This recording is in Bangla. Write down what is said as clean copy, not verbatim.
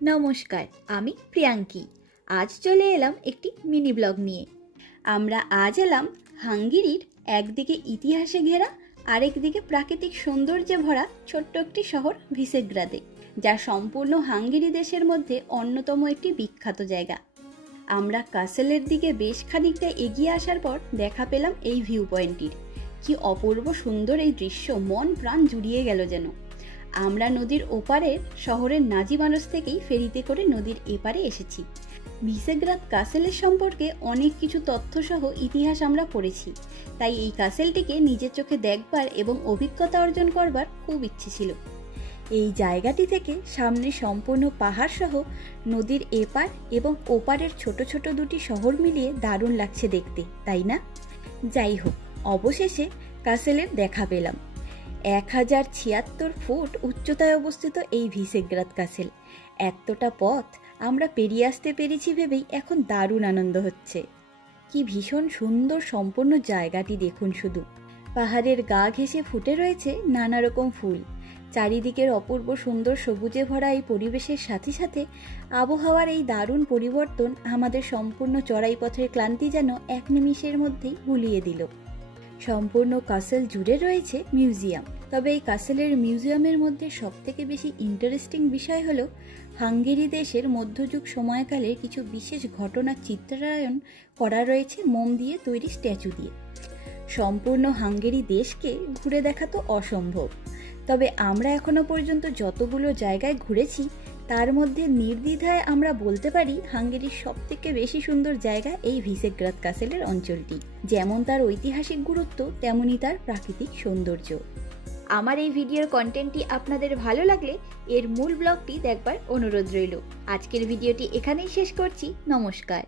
নমস্কার, আমি প্রিয়াঙ্কি। আজ চলে এলাম একটি মিনি ব্লগ নিয়ে। আমরা আজ এলাম হাঙ্গেরির একদিকে ইতিহাসে ঘেরা আরেকদিকে প্রাকৃতিক সৌন্দর্যে ভরা ছোট্ট একটি শহর ভিসেগ্রাদে, যা সম্পূর্ণ হাঙ্গেরি দেশের মধ্যে অন্যতম একটি বিখ্যাত জায়গা। আমরা কাসেলের দিকে বেশ খানিকটা এগিয়ে আসার পর দেখা পেলাম এই ভিউ পয়েন্টটির। কি অপূর্ব সুন্দর এই দৃশ্য, মন প্রাণ জুড়িয়ে গেল যেন। আমরা নদীর ওপারের শহরের নাজিমানস থেকেই ফেরিতে করে নদীর এপারে এসেছি। ভিসেগ্রাদ কাসেলের সম্পর্কে অনেক কিছু তথ্যসহ ইতিহাস আমরা পড়েছি, তাই এই কাসেলটিকে নিজের চোখে দেখবার এবং অভিজ্ঞতা অর্জন করবার খুব ইচ্ছে ছিল। এই জায়গাটি থেকে সামনে সম্পূর্ণ পাহাড় সহ নদীর এপার এবং ওপারের ছোট ছোট দুটি শহর মিলিয়ে দারুণ লাগছে দেখতে, তাই না? যাই হোক, অবশেষে কাসেলের দেখা পেলাম। 1076 ফুট উচ্চতায় অবস্থিত এই ভিসেগ্রাদ কাসেল। এতটা পথ আমরা পেরিয়ে আসতে পেরেছি ভেবেই এখন দারুণ আনন্দ হচ্ছে। কি ভীষণ সুন্দর সম্পূর্ণ জায়গাটি দেখুন শুধু। পাহাড়ের গা ঘেঁষে ফুটে রয়েছে নানা রকম ফুল। চারিদিকের অপূর্ব সুন্দর সবুজে ভরা এই পরিবেশের সাথে সাথে আবহাওয়ার এই দারুণ পরিবর্তন আমাদের সম্পূর্ণ চড়াই পথের ক্লান্তি যেন এক নিমিষের মধ্যেই ভুলিয়ে দিল। সম্পূর্ণ কাসেল জুড়ে রয়েছে মিউজিয়াম। তবে এই কাসেলের মিউজিয়ামের মধ্যে সবথেকে বেশি ইন্টারেস্টিং বিষয় হলো হাঙ্গেরি দেশের মধ্যযুগ সময়কালের কিছু বিশেষ ঘটনার চিত্রায়ন করা রয়েছে মোম দিয়ে তৈরি স্ট্যাচু দিয়ে। সম্পূর্ণ হাঙ্গেরি দেশকে ঘুরে দেখা তো অসম্ভব, তবে আমরা এখনো পর্যন্ত যতগুলো জায়গায় ঘুরেছি তার মধ্যে নির্দ্বিধায় আমরা বলতে পারি হাঙ্গেরির সবথেকে বেশি সুন্দর জায়গা এই ভিসেগ্রাদ কাসেলের অঞ্চলটি। যেমন তার ঐতিহাসিক গুরুত্ব, তেমনই তার প্রাকৃতিক সৌন্দর্য। আমার এই ভিডিওর কন্টেন্টটি আপনাদের ভালো লাগলে এর মূল ব্লগটি দেখবার অনুরোধ রইল। আজকের ভিডিওটি এখানেই শেষ করছি। নমস্কার।